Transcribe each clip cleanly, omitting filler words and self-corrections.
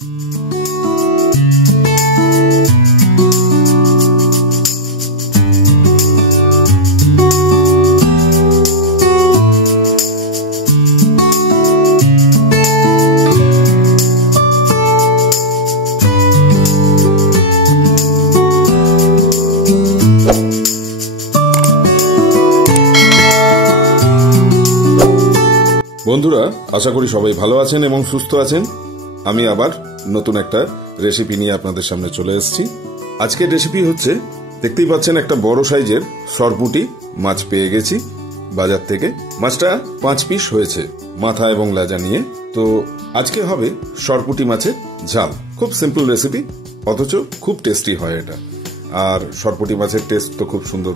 বন্ধুরা, আশা করি সবাই ভালো আছেন এবং সুস্থ আছেন। আমি আবার নতুন একটা রেসিপি নিয়ে আপনাদের সামনে চলে এসেছি। আজকের রেসিপি হচ্ছে, দেখতেই পাচ্ছেন একটা বড় সাইজের সরপুঁটি মাছ পেয়ে গেছি বাজার থেকে। মাছটা 5 পিস হয়েছে, মাথা এবং লেজা নিয়ে। তো আজকে হবে সরপুঁটি মাছের ঝাল। খুব সিম্পল রেসিপি, অথচ খুব টেস্টি হয় এটা। আর সরপুঁটি মাছের টেস্ট তো খুব সুন্দর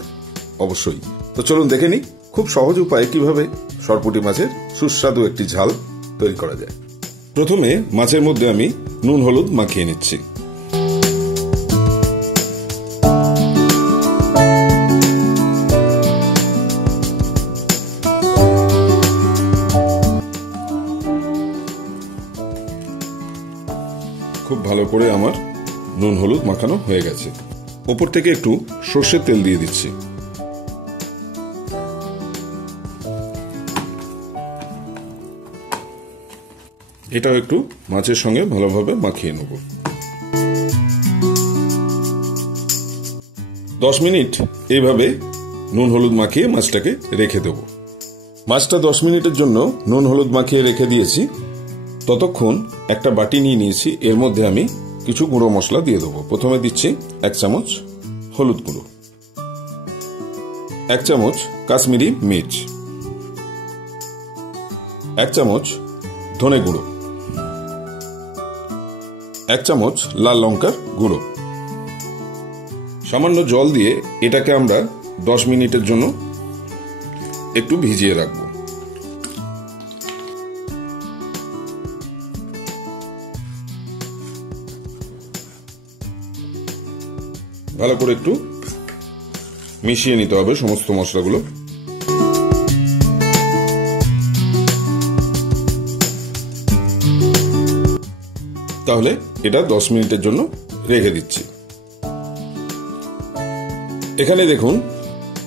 অবশ্যই। তো চলুন দেখে নিই খুব সহজ উপায়ে কিভাবে সরপুঁটি মাছের সুস্বাদু একটি ঝাল তৈরি করা যায়। প্রথমে মাছের মধ্যে আমি নুন হলুদ মাখিয়ে নিচ্ছি। খুব ভালো করে আমার নুন হলুদ মাখানো হয়ে গেছে। ওপর থেকে একটু সর্ষের তেল দিয়ে দিচ্ছি। এটাও একটু মাছের সঙ্গে ভালোভাবে মাখিয়ে নেব। 10 মিনিট এইভাবে নুন হলুদ মাখিয়ে মাছটাকে রেখে দেব। মাছটা 10 মিনিটের জন্য নুন হলুদ মাখিয়ে রেখে দিয়েছি। ততক্ষণ একটা বাটি নিয়ে নিয়েছি, এর মধ্যে আমি কিছু গুঁড়ো মশলা দিয়ে দেবো। প্রথমে দিচ্ছি 1 চামচ হলুদ গুঁড়ো, 1 চামচ কাশ্মীরি মির্চ, 1 চামচ ধনে গুঁড়ো, 1 চামচ লাল লঙ্কার গুঁড়ো। সামান্য জল দিয়ে এটাকে আমরা 10 মিনিটের জন্য একটু ভিজিয়ে রাখব। ভালো করে একটু মিশিয়ে নিতে হবে সমস্ত মশলাগুলো। তাহলে এটা 10 মিনিটের জন্য রেখে দিচ্ছি। এখানে দেখুন,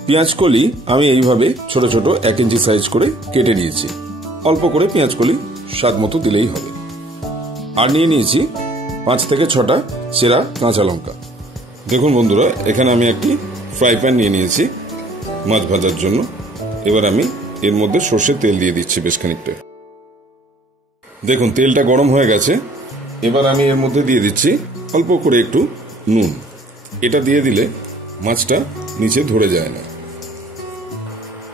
পেঁয়াজ কলি আমি এইভাবে ছোট ছোট 1 ইঞ্চি সাইজ করে কেটে নিয়েছি। অল্প করে পেঁয়াজ কলি স্বাদ মতো দিলেই হবে। আর নিয়ে নিয়েছি 5 থেকে 6টা চেরা কাঁচা লঙ্কা। দেখুন বন্ধুরা, এখানে আমি একটি ফ্রাই প্যান নিয়ে নিয়েছি মাছ ভাজার জন্য। এবার আমি এর মধ্যে সর্ষের তেল দিয়ে দিচ্ছি বেশ খানিকটা। দেখুন তেলটা গরম হয়ে গেছে। এবার আমি এর মধ্যে দিয়ে দিচ্ছি অল্প করে একটু নুন। এটা দিয়ে দিলে মাছটা নিচে ধরে যায় না।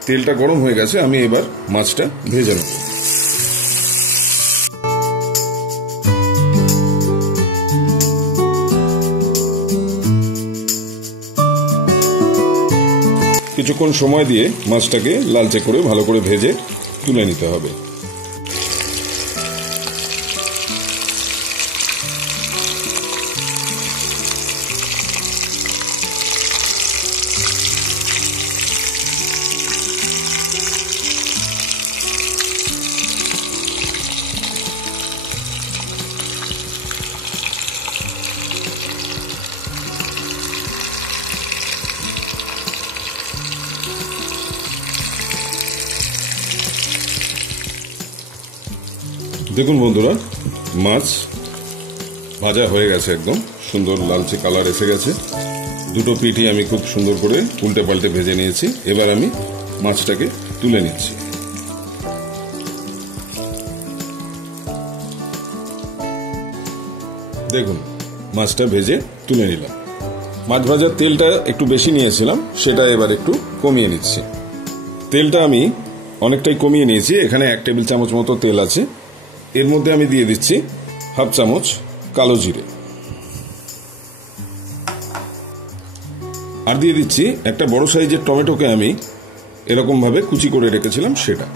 তেলটা গরম হয়ে গেছে, আমি এবার মাছটা ভেজে নেব। কিছুক্ষণ সময় দিয়ে মাছটাকে লালচে করে ভালো করে ভেজে তুলে নিতে হবে। দেখুন বন্ধুরা, মাছ ভাজা হয়ে গেছে, একদম সুন্দর লালচে কালার এসে গেছে। দুটো পিঠই আমি খুব সুন্দর করে উল্টে পাল্টে ভেজে নিয়েছি। এবার আমি মাছটাকে তুলে নিচ্ছি। দেখুন মাছটা ভেজে তুলে নিলাম। মাছ ভাজার তেলটা একটু বেশি নিয়েছিলাম, সেটা এবার একটু কমিয়ে নিচ্ছি। তেলটা আমি অনেকটাই কমিয়ে নিয়েছি। এখানে 1 টেবিল চামচ মতো তেল আছে। এর মধ্যে আমি দিয়ে দিচ্ছি 1/2 চামচ কালো জিরে, আর দিয়ে দিচ্ছি একটা বড় সাইজের টমেটোকে আমি এরকম ভাবে কুচি করে রেখেছিলাম সেটা।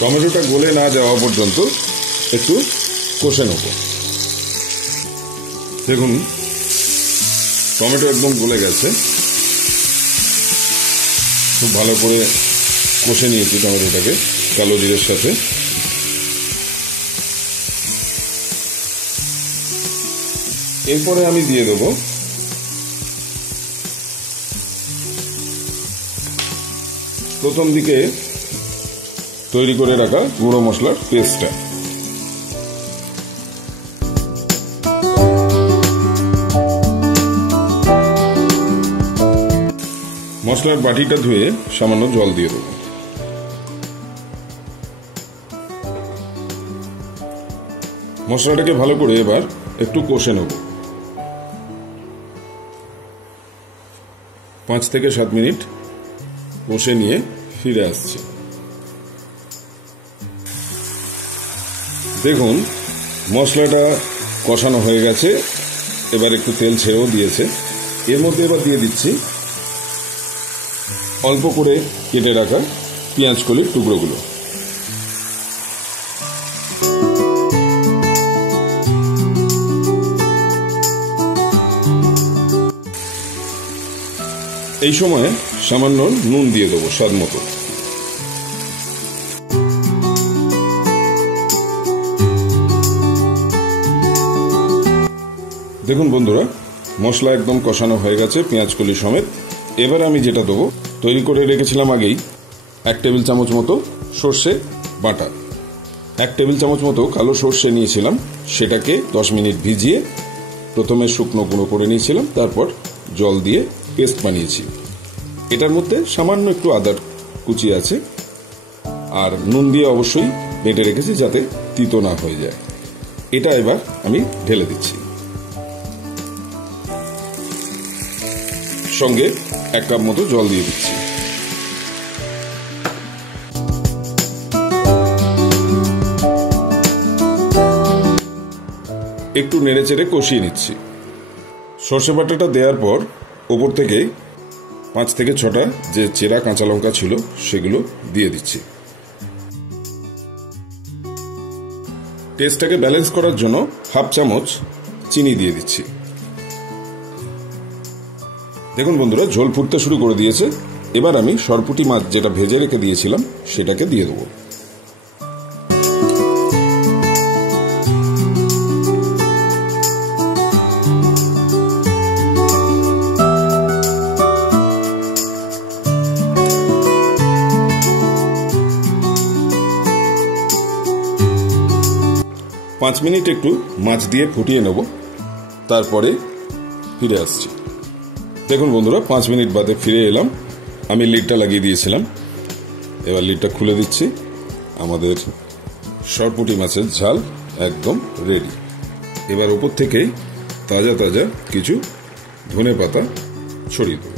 টমেটোটা গলে না যাওয়া পর্যন্ত একটু কষে নেব। দেখুন টমেটো একদম গলে গেছে, খুব ভালো করে কষে নিয়েছি টমেটোটাকে কালো জিরের সাথে। এরপরে আমি দিয়ে দেব প্রথম দিকে তৈরি করে রাখা গুঁড়ো মশলার পেস্টটা। মশলার বাটিটা ধুয়ে সামান্য জল দিয়ে দেব। মশলাটাকে ভালো করে এবার একটু কষে নেব। 5 থেকে 7 মিনিট কষে নিয়ে ফিরে আসছি। দেখুন মশলাটা কষানো হয়ে গেছে, এবার একটু তেল ছেড়েও দিয়েছে। এর মধ্যে এবার দিয়ে দিচ্ছি অল্প করে কেটে রাখা পেঁয়াজ কলির টুকরোগুলো। এই সময় সামান্য নুন দিয়ে দেবো স্বাদ মতো। দেখুন বন্ধুরা মশলা একদম কষানো হয়ে গেছে পেঁয়াজ কলি সমেত। এবার আমি যেটা দেবো, তৈরি করে রেখেছিলাম আগেই 1 টেবিল চামচ মতো সর্ষে বাটা, 1 টেবিল চামচ মতো কালো সর্ষে নিয়েছিলাম, সেটাকে 10 মিনিট ভিজিয়ে প্রথমে শুকনো গুঁড়ো করে নিয়েছিলাম, তারপর জল দিয়ে পেস্ট বানিয়েছি। এটার মধ্যে সামান্য একটু আদার কুচি আছে, আর নুন দিয়ে অবশ্যই বেটে রেখেছি যাতে তিতো না হয়ে যায়। এটা এবার আমি ঢেলে দিচ্ছি, সঙ্গে 1 কাপ মতো জল দিয়ে দিচ্ছি। একটু নেড়ে চেড়ে কষিয়ে নিচ্ছি। সর্ষে বাটাটা দেওয়ার পর ওপর থেকে 5 থেকে 6টা যে চেরা কাঁচা লঙ্কা ছিল সেগুলো দিয়ে দিচ্ছি। টেস্টটাকে ব্যালেন্স করার জন্য 1/2 চামচ চিনি দিয়ে দিচ্ছি। দেখুন বন্ধুরা ঝোল ফুটতে শুরু করে দিয়েছে। এবার আমি সরপুঁটি মাছ যেটা ভেজে রেখে দিয়েছিলাম সেটাকে দিয়ে দেবো। পাঁচ মিনিট একটু মাছ দিয়ে ফুটিয়ে নেব, তারপরে ফিরে আসছি। দেখুন বন্ধুরা 5 মিনিট বাদে ফিরে এলাম। আমি লিডটা লাগিয়ে দিয়েছিলাম, এবার লিডটা খুলে দিচ্ছি। আমাদের সরপুঁটি মাছের ঝাল একদম রেডি। এবার উপর থেকে তাজা তাজা কিছু ধনেপাতা ছড়িয়ে দেব।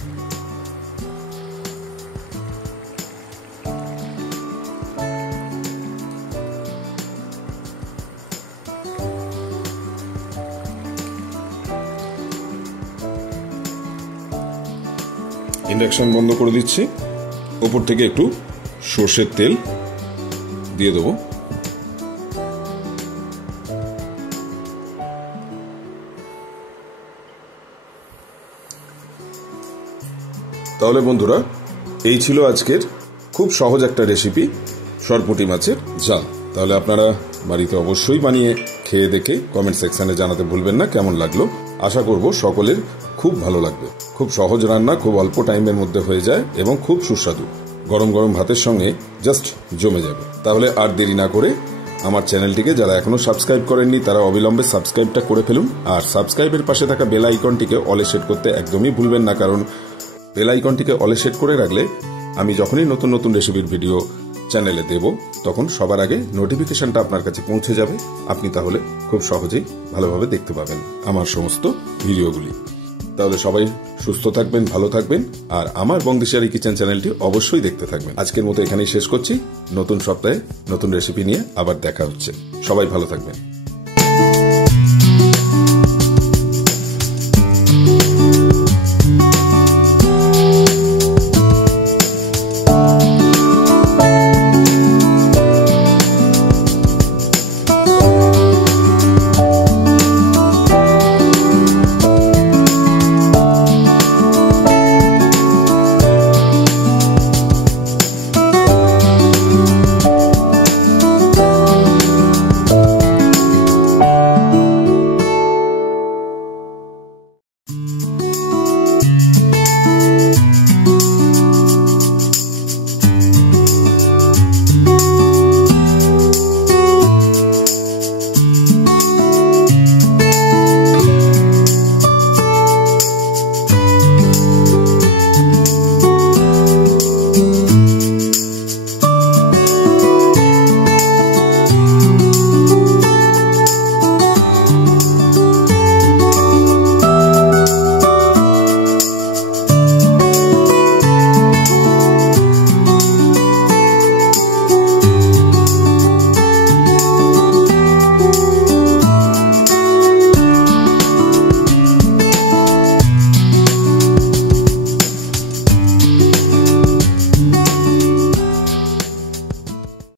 ইন্ডাকশন বন্ধ করে দিচ্ছি। ওপর থেকে একটু সর্ষের তেল দিয়ে দেবো। তাহলে বন্ধুরা এই ছিল আজকের খুব সহজ একটা রেসিপি, সরপুঁটি মাছের ঝাল। তাহলে আপনারা বাড়িতে অবশ্যই বানিয়ে খেয়ে দেখে কমেন্ট সেকশনে জানাতে ভুলবেন না কেমন লাগলো। আশা করব সকলের খুব ভালো লাগবে। খুব সহজ রান্না, খুব অল্প টাইমের মধ্যে হয়ে যায় এবং খুব সুস্বাদু। গরম গরম ভাতের সঙ্গে জাস্ট জমে যাবে। তাহলে আর দেরি না করে আমার চ্যানেলটিকে যারা এখনো সাবস্ক্রাইব করেননি তারা অবিলম্বে সাবস্ক্রাইবটা করে ফেলুন। আর সাবস্ক্রাইবের পাশে থাকা বেল আইকনটিকে অলে সেট করতে একদমই ভুলবেন না, কারণ বেল আইকনটিকে অলে সেট করে রাখলে আমি যখনই নতুন নতুন রেসিপির ভিডিও চ্যানেলে দেব তখন সবার আগে নোটিফিকেশনটা আপনার কাছে পৌঁছে যাবে। আপনি তাহলে খুব সহজেই ভালোভাবে দেখতে পাবেন আমার সমস্ত ভিডিওগুলি। তাহলে সবাই সুস্থ থাকবেন, ভালো থাকবেন, আর আমার বংদিশারি কিচেন চ্যানেলটি অবশ্যই দেখতে থাকবেন। আজকের মতো এখানেই শেষ করছি। নতুন সপ্তাহে নতুন রেসিপি নিয়ে আবার দেখা হচ্ছে। সবাই ভালো থাকবেন।